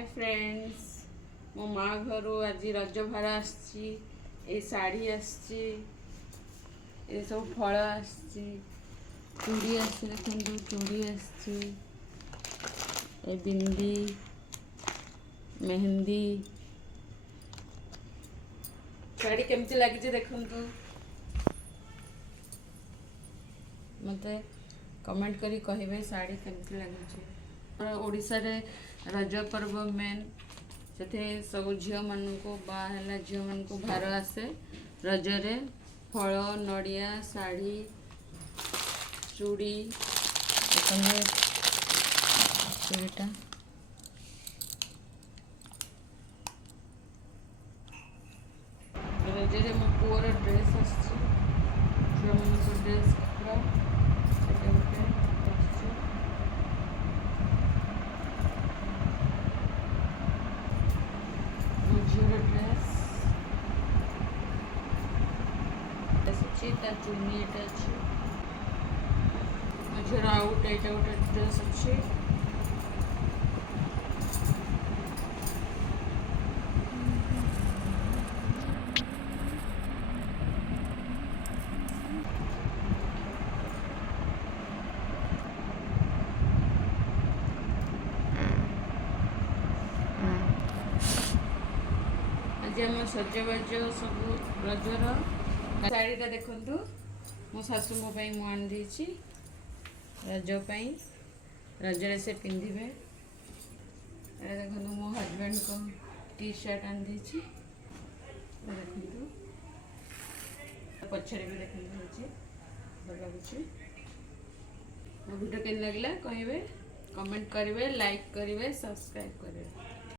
Hi friends, मो माँ घर आज रज भार आसी शाढ़ी आसी सब फल आसी चूड़ी आसी देखो चूड़ी आसी बिंदी मेहंदी शाढ़ी केमती लगी देखु मत कमेंट करी कहे शाढ़ी केमती लगी। ओडिशा रे रज पर्व मेन से सब झील मानक बाहला झील मानक भार आसे रजरे फल नड़िया शाढ़ी चूड़ी चूड़ीटा रजरे मो पुअर ड्रेस ड्रेस कपड़ा ड्रेस चुनी झील आउट यहाँ गोटे ड्रेस अच्छी आज आम सजबाज सब रजर शाढ़ीटा देखु मो शाशु मो आनी रजपाई रजरे से पिंधे देखो मो हजबैंड को टी शर्ट आनी देखु पछरे भी देखते भल लगुच। वीडियो केन लगला कहे कमेंट करेंगे लाइक करेंगे सब्सक्राइब करेंगे।